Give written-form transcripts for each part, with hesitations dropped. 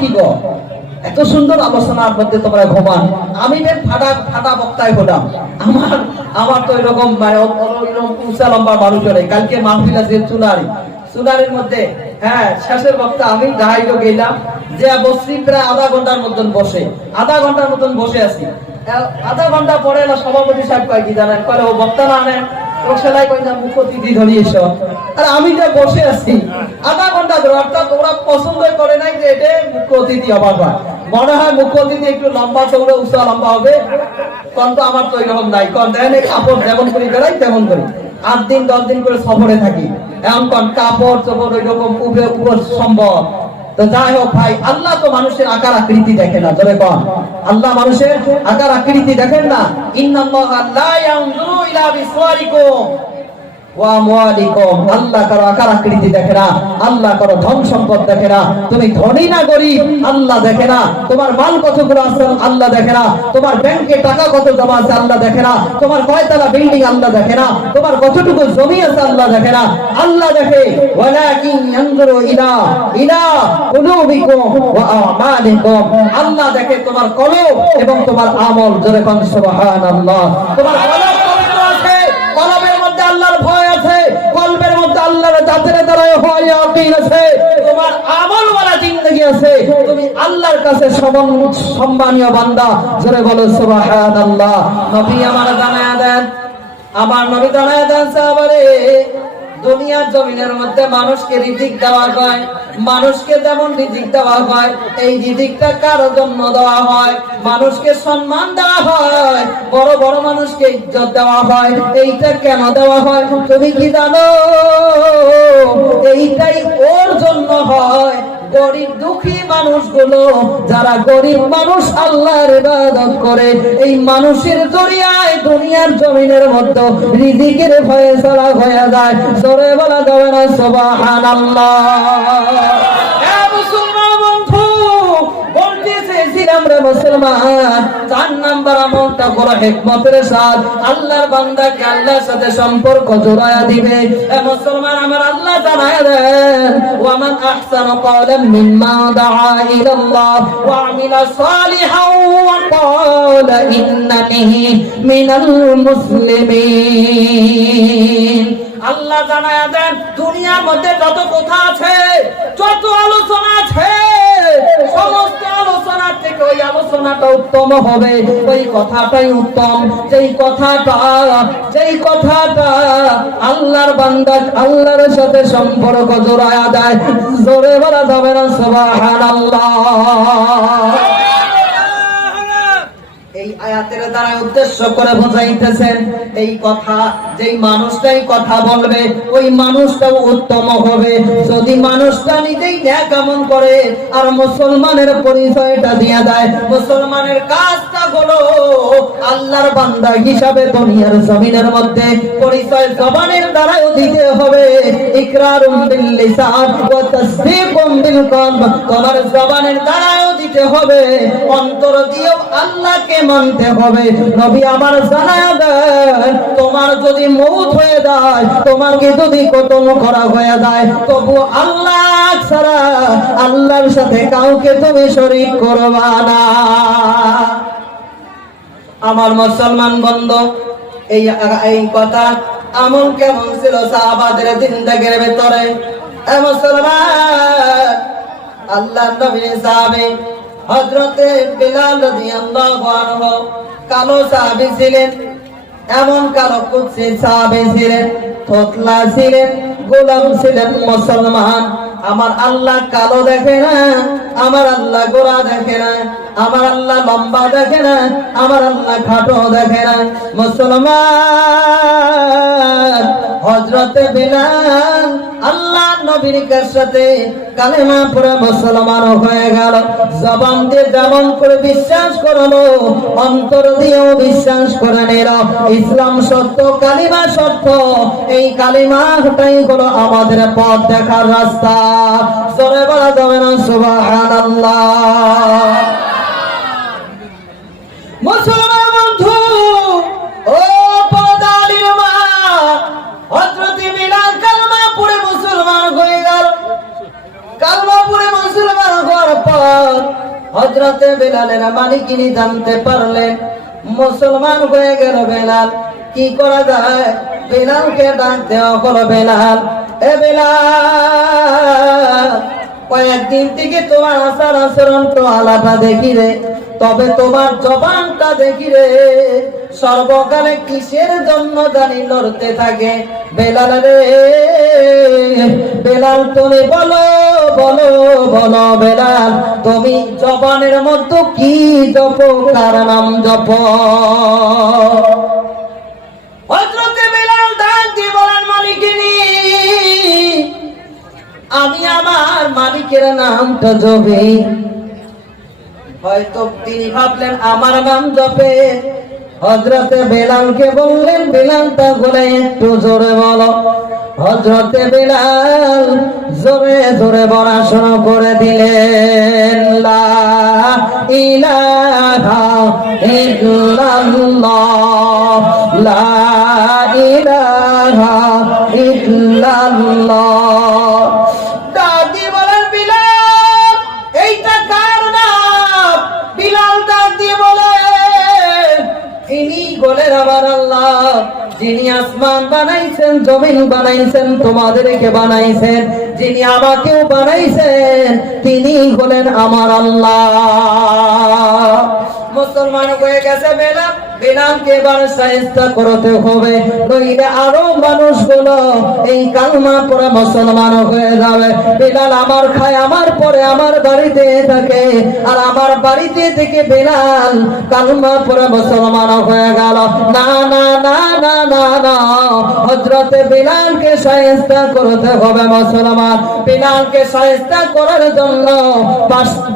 কি গো, এত সুন্দর আলোচনার মধ্যে তোমরা ঘুমান, আমি ফাটা ফাটা বক্তায় হলাম। আমার তো এরকম উঁচা লম্বা মানুষ হলে কালকে মাহফিল আছে চুলারির মধ্যে, হ্যাঁ শেষের বক্তা আমি ঢাইলো গেলাম যে বসছি প্রায় আধা ঘন্টার মতন বসে আছি। আধা ঘন্টা পরে সভাপতি সাহেব কয় কি জানেন, কয় ও বক্তা না আনেন, ও সেলাই কয় না মুখ্য অতিথি ধরিয়েছ। আর আমি যে বসে আছি আধা ঘন্টা ধরে, অর্থাৎ ওরা পছন্দ করে নাই যে এটা মুখ্য অতিথি হবার হয়, মনে হয় মুখ্য অতিথি একটু লম্বা চৌড়া উঁচা লম্বা হবে, কিন্তু আমার তো এরকম নাই। কারণ দেখেন এই কাপড় যেমন করে বেড়াই তেমন করে 8 দিন 10 দিন করে সফরে থাকি, এমন কোন কাপড় চোপড় ওই রকম উপর সম্ভব। তো যাই হোক ভাই, আল্লাহ তো মানুষের আকার আকৃতি দেখে না, তবে কোন আল্লাহ মানুষের আকার আকৃতি দেখেন না। ইন্নাল্লাহা লা ইয়ানজুরু ইলা বিসওয়ারিকুম ওয়া আমওয়ালিকুম, আল্লাহ কারো আকার আকৃতি দেখে না, আল্লাহ কারো ধন সম্পদ দেখে না, তুমি ধনী না গরিব আল্লাহ দেখে না, তোমার মাল কতগুলো আছে আল্লাহ দেখে না, তোমার ব্যাংকে টাকা কত জমা আছে আল্লাহ দেখে না, তোমার কয়তলা বিল্ডিং আল্লাহ দেখে না, তোমার কতটুকু জমি আছে আল্লাহ দেখে না, আল্লাহ দেখে ওয়ালাকিন ইয়ানজুরু ইলা কুলুবিকুম ওয়া আমালিকুম, আল্লাহ দেখে তোমার কলব এবং তোমার আমল। জোরে কোন সুবহানাল্লাহ। তোমার কলব পবিত্র আছে, কলবের মধ্যে আল্লাহর ভয় আছে, কলবের মধ্যে আল্লাহর জাতের দ্বারা হয় ইয়াকিন আছে, তোমার আমল ওয়ালা জিন্দেগি আছে, তুমি আল্লাহর কাছে সম্মানীয় বান্দা। জোরে বলো সুবহানাল্লাহ। নবী আমার জানায়া দেন, আমার নবী জানায়া দেন সাহাবারে, দুনিয়ার জমিনের মধ্যে মানুষকে রিজিক দেওয়া হয়, মানুষকে যেমন রিজিক দেওয়া হয়, এই রিজিকটা কার জন্য দেওয়া হয়? মানুষকে সম্মান দেওয়া হয়, বড় বড় মানুষকে ইজ্জত দেওয়া হয়। এইটা কেন দেওয়া হয় তুমি কি জানো? এইটাই ওর জন্য হয়, গরিব দুঃখী মানুষগুলো, যারা গরিব মানুষ আল্লাহর ইবাদত করে, এই মানুষের জরিয়ায় দুনিয়ার জমিনের মধ্যে রিজিকের ফয়সালা হয়ে যায়। জোরে বলা যাবে না সুবহানাল্লাহ। মুসলমান 4 নাম্বার আমলটা বড় হিকমতের সাথে আল্লাহর বান্দাকে আল্লাহর সাথে সম্পর্ক জোড়ায়া দিবে। মুসলমান আমার আল্লাহ জানায় দেন, ওয়া মান আহসানু ক্বালাম মিম্মা দাআ ইলাল্লাহ ওয়া আমিলা সালিহান ওয়া ক্বালা ইন্নানি মিনাল মুসলিমিন। আল্লাহ জানায় দেন, দুনিয়ার মধ্যে যত কথা আছে, যত আলোচনা আছে, সমস্ত আলোচনার থেকে ওই আলোচনাটা উত্তম হবে, ওই কথাটাই উত্তম, যেই কথাটা আল্লাহর বান্দা আল্লাহর সাথে সম্পর্ক জোড়ায়া দেয়। জোরে বলা যাবে না সুবহানাল্লাহ। এই আয়াতের দ্বারা উদ্দেশ্য করে বোঝাইতেছেন, এই কথা যেই মানুষটাই কথা বলবে ওই মানুষটাও উত্তম হবে যদি মানুষটা নিজেই নেক আমল করে আর মুসলমানের পরিচয়টা দিয়ে দেয়। মুসলমানের কাজটা হলো আল্লাহর বান্দা হিসাবে দুনিয়ার জমিনের মধ্যে পরিচয় জবানের দ্বারাও দিতে হবে, ইকরারুম বিল লিসান ওয়া তাসদীকুম বিল কলব, তোমার জবানের দ্বারাও দিতে হবে, অন্তর দিয়েও আল্লাহকে মানতে হবে। নবী আমার জানায়া দেন, তোমার যদি মওত হয়ে যায়, তোমাকে যদি কতল করা হয়ে যায়, তবু আল্লাহ ছাড়া আল্লাহর সাথে কাউকে তুমি শরীক করবা না। আমার মুসলমান বন্ধু, এই কথা আমল কেমন ছিল সাহাবাদের জিন্দেগির ভিতরে? মুসলমান, আল্লাহর নবীর সাহাবী হযরতে বিলাল রাদিয়াল্লাহু আনহু কালো সাহাবী ছিলেন, এমন কালো কুৎসি সাহাবী ছিলেন, তোতলা ছিলেন, গোলাম ছিলেন। মুসলমান, আমার আল্লাহ কালো দেখে না, আমার আল্লাহ গোরা দেখে না, আমার আল্লাহ লম্বা দেখে না, আমার আল্লাহ খাটো দেখে না। মুসলমান, হযরতে বিলাল আল্লাহ নবীর সাথে কালেমা পড়ে মুসলমান হয়ে গেল। জবান দিয়ে যেমন করে বিশ্বাস করলো, অন্তর দিয়েও বিশ্বাস করে নিল ইসলাম সত্য, কালিমা সত্য। এই কালিমাটাই হলো আমাদের পথ দেখার রাস্তা। জোরে বলা যাবে না সুবহানাল্লাহ। মুসলমান বন্ধু, ও পদালির মা, হযরত বিলাল কালেমা পড়ে মুসলমান হয়ে গেল। কালেমা পড়ে মুসলমান হওয়ার পর হযরতে বেলালের মালিকিনি জানতে পারলেন মুসলমান হয়ে গেল বেলাল। কি করা যায়? বেলালকে ডাক দেওয়া হলো, বেলাল, এ বেলাল, কয়েকদিন থেকে তোমার আচার আচরণ তো আলাদা দেখি রে, তবে তোমার জবানটা দেখি রে সর্বকালে কিসের জন্য জানি লড়তে থাকে। বেলাল রে, বেলাল তুমি বলো বলো বলো, বেলাল তুমি জবানের মধ্যে কি জপ, কার নাম জপ? হযরতে বেলাল ডাক দিয়ে বলেন, মালিকিনী, আমি আমার মালিকের নামটা জপে। হয়তো তিনি ভাবলেন আমার নাম জপে। হযরতে বেলালকে বললেন, বেলালটা বলে একটু জোরে বলো। হযরতে বেলাল জোরে জোরে বলা শুরু করে দিলেন, লা ইলাহা ইল্লাল্লাহ, লা ইলাহা ইল্লাল্লাহ। দাদি বলেন, বিলাল এইটা কার নাম? বিলাল দাদি বলেন, ইনি বলেন আমার আল্লাহ, যিনি আসমান বানাইছেন, জমিন বানাইছেন, তোমাদেরকে বানাইছেন, যিনি আমাকেও বানাইছেন, তিনি হলেন আমার আল্লাহ। মুসলমান হয়ে গেছে বেলাল, বেলালকে এবার শায়েস্তা করতে হবে, নইলে আরো মানুষগুলো এই কালমা পড়ে মুসলমান হয়ে যাবে। বেলাল আমার খায়, আমার পরে আমার বাড়িতে থাকে, আর আমার বাড়িতে থেকে বেলাল কালমা পড়ে মুসলমান হয়ে গেল। না না না না না না, হযরতে বেলালকে শায়েস্তা করতে হবে মুসলমান। বেলালকে শায়েস্তা করার জন্য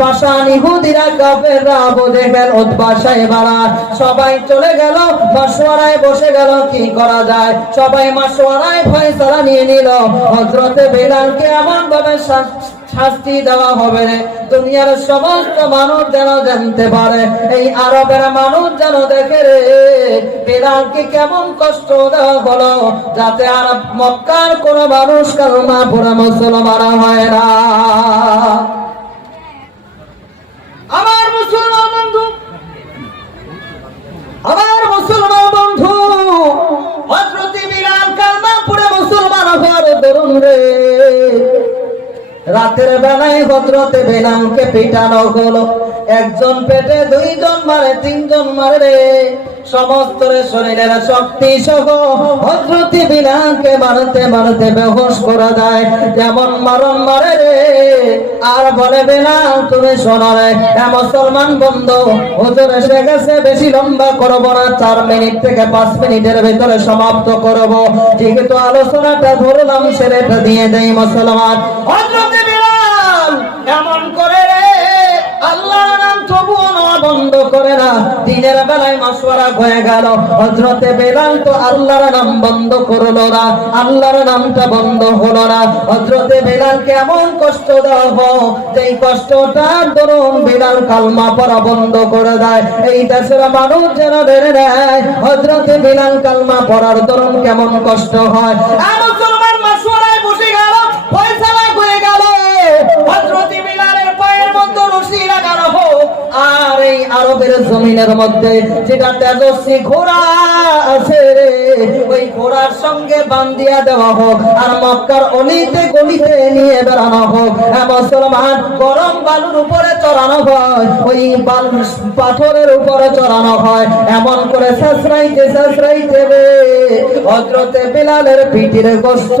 পাষাণ ইহুদিরা, কাফেররা, আবু জেহেল, উতবা, শাইবারা সবাই চলে গেল, মাশওয়ারায় বসে গেল কি করা যায়। সবাই মাশওয়ারায় ফয়সালা নিয়ে নিল, হযরতে বেলালকে এমন ভাবে শাস্তি দেওয়া হবে রে, দুনিয়ার সমস্ত মানুষ যেন জানতে পারে, এই আরবের মানুষ যেন দেখে রে বেলালকে কেমন কষ্ট দেওয়া হলো, যাতে আর মক্কার কোন মানুষ কালমা পড়ে মুসলমান হয় না। আমার মুসলমান বন্ধু, আমার মুসলমান বন্ধু, হযরতে বেলাল কালমা পড়ে মুসলমান হওয়ার দরুন রে, রাতের বেলায় হযরতে বেলালকে পিটানো হলো। একজন পেটে, দুইজন মারে, তিনজন মারে রে, সমস্ত শরীরের শক্তি সহ হযরতে বেলালকে মারতে মারতে বেহুশ করা যায়। যেমন মারণ মারে রে, আর বলে, বেলাল তুমি শোনো রে, মুসলমান বন্ধু, হুজুর এসে গেছে, বেশি লম্বা করব না, 4 মিনিট থেকে 5 মিনিটের ভিতরে সমাপ্ত করব, যেহেতু আলোচনাটা ধরলাম সেটা দিয়ে দেই মুসলমান। হযরতে বেলাল এমন করে রে, আল্লাহর নাম তবুও নেওয়া বন্ধ করে না। দিনের বেলায় মাশওয়ারা হয়ে গেল, হযরতে বেলাল তো আল্লাহর নাম বন্ধ করলো না, আল্লাহর নামটা বন্ধ হলো না। হযরতে বেলালকে এমন কষ্ট দেওয়া হোক, যেই কষ্টটার দরুন বেলাল কালমা পড়া বন্ধ করে দেয়। এই দেশের মানুষ যেন ধরে নেয় হযরতে বেলাল কালমা পড়ার দরুন কেমন কষ্ট হয়। মুসলমান মাশওয়ারায় বসে গেল, ফয়সালা হয়ে গেল, হযরতে বেলালের পায়ের মধ্যে রশি লাগানো হোক, আর এই আরবের জমিনের মধ্যে যেটা তেজস্বী ঘোড়া আছে রে, ওই ঘোড়ার সঙ্গে বান্ধিয়া দেওয়া হোক, আর মক্কার অলিতে গলিতে নিয়ে বেড়ানো হোক। মুসলমান গরম বালুর উপরে চড়ানো হয়, ওই বালু পাথরের উপরে চড়ানো হয়, এমন করে শেষরাইতে শেষরাইতে রে হযরতে বেলালের পিঠের গোশত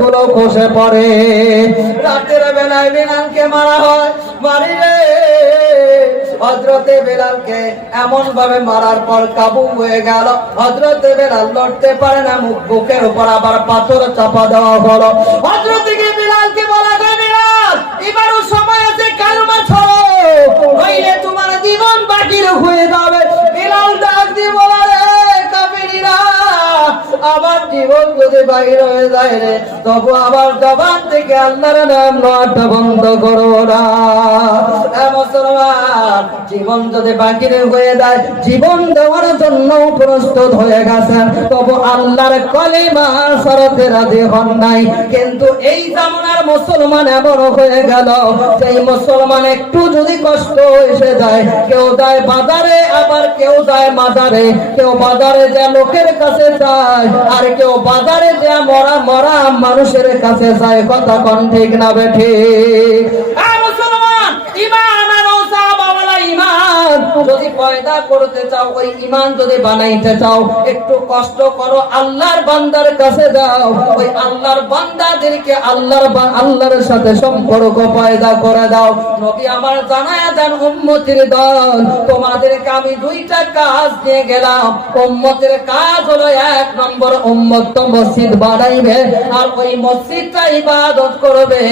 গুলো খসে পড়ে। রাতের বেলায় বেলালকে মারা হয়, মারি রে হযরতে বেলালকে এমন ভাবে মারার পর কাবু হয়ে গেল, হযরতে বেলাল লড়তে পারে না, বুকের উপর আবার পাথর চাপা দেওয়া হলো। হযরতে বেলালকে বলা হয়, বেলাল এবারও সময় আছে, কালমা ছড়ো, নইলে তোমার জীবন বাকির হয়ে যাবে। বেলাল ডাক দিয়ে বলা, রে কাফিররা, আমার জীবন যদি বাহির হয়ে যায় রে, তবু আমার জবান থেকে আল্লাহর নাম লওয়াটা বন্ধ করো না। মুসলমান জীবন যদি বাকি হয়ে যায়, জীবন দেওয়ার জন্য প্রস্তুত হয়ে গেছেন, তবু আল্লাহর কলিমা শরতে রাজি হন নাই। কিন্তু এই জামানার মুসলমান এমন হয়ে গেল, সেই মুসলমান একটু যদি কষ্ট এসে যায়, কেউ যায় বাজারে, আবার কেউ যায় মাজারে, কেউ বাজারে যে লোকের কাছে যায়, আর কেউ বাজারে যে মরা মরা মানুষের কাছে যায়। কথা কোন ঠিক না বেঠিক? মুসলমান ঈমান আর সাহাবাওয়ালা ঈমান যদি পয়দা করতে চাও, ওই ঈমান যদি বানাইতে চাও, একটু কষ্ট করো, আল্লাহর বান্দার কাছে যাও, ওই আল্লাহর বান্দাদেরকে আল্লাহর সাথে সম্পর্ক পয়দা করে দাও। নবী আমার জানায়া দেন, উম্মতের দল, তোমাদেরকে আমি দুইটা কাজ দিয়ে গেলাম। উম্মতের কাজ হলো, এক নম্বর উম্মত তো মসজিদ বানাইবে আর ওই মসজিদটা ইবাদত করবে।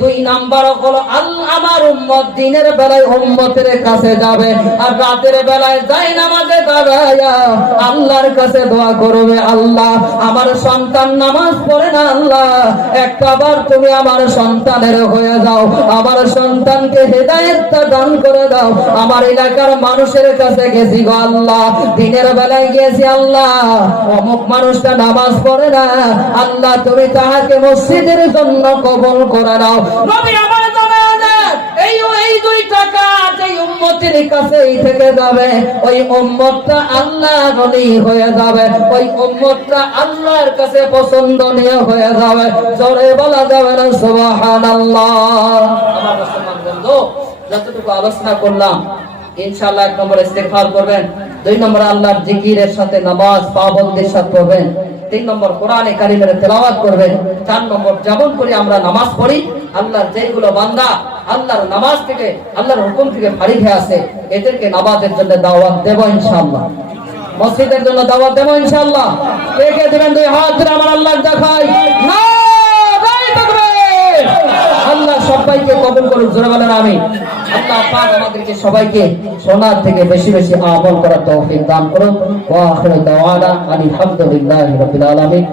দুই নাম্বার হলো আমার উম্মত দিনের বেলায় উম্মতের কাছে যাবে আর রাতের বেলায় যাই নামাজে দাঁড়ায়া আল্লাহর কাছে দোয়া করবে, আল্লাহ আমার সন্তান নামাজ পড়ে না, আল্লাহ একটাবার তুমি আমার সন্তানের হয়ে যাও, আমার সন্তানকে হেদায়েতটা দান করে দাও। আমার এলাকার মানুষের কাছে গেছি গো আল্লাহ, দিনের বেলায় গেছি, আল্লাহ অমুক মানুষটা নামাজ পড়ে না, আল্লাহ তুমি তাহাকে মসজিদের জন্য কবুল করে নাও। নবী আমার এই দুইটা কাজ এই উম্মতের কাছেই থেকে যাবে, ওই উম্মতটা আল্লাহর ওলি হয়ে যাবে, ওই উম্মতটা আল্লাহর কাছে পছন্দনীয় হয়ে যাবে। জোরে বলা যাবে না সুবহানাল্লাহ? আমার মুসলমান বন্ধু, যতটুকু আলোচনা করলাম, ইনশাআল্লাহ 1 নম্বর ইস্তেগফার করবেন, 2 নম্বর আল্লাহর জিকিরের সাথে নামাজ পাবন্দির সাথে পড়বেন, 3 নম্বর কোরআনে কারীমের তেলাওয়াত করবেন, 4 নম্বর যেমন করে আমরা নামাজ পড়ি, আল্লাহর যেগুলো বান্দা আল্লাহর নামাজ থেকে আল্লাহর হুকুম থেকে ফারিক হয়ে আছে, এদেরকে নামাজের জন্য দাওয়াত দেব ইনশাআল্লাহ, মসজিদের জন্য দাওয়াত দেব ইনশাআল্লাহ। কে কে দিবেন? 2 হাত ধরে আমার আল্লাহ দেখাই। নারায়ে তাকবীর! আল্লাহ সবাইকে কবুল করুন, জোরে বলেন আমিন। আল্লাহ পাক আমাদেরকে সবাইকে শোনার থেকে বেশি বেশি আমল করার তৌফিক দান করুন। ওয়া আখিরু দাওয়ানা আলহামদুলিল্লাহি রাব্বিল আলামিন।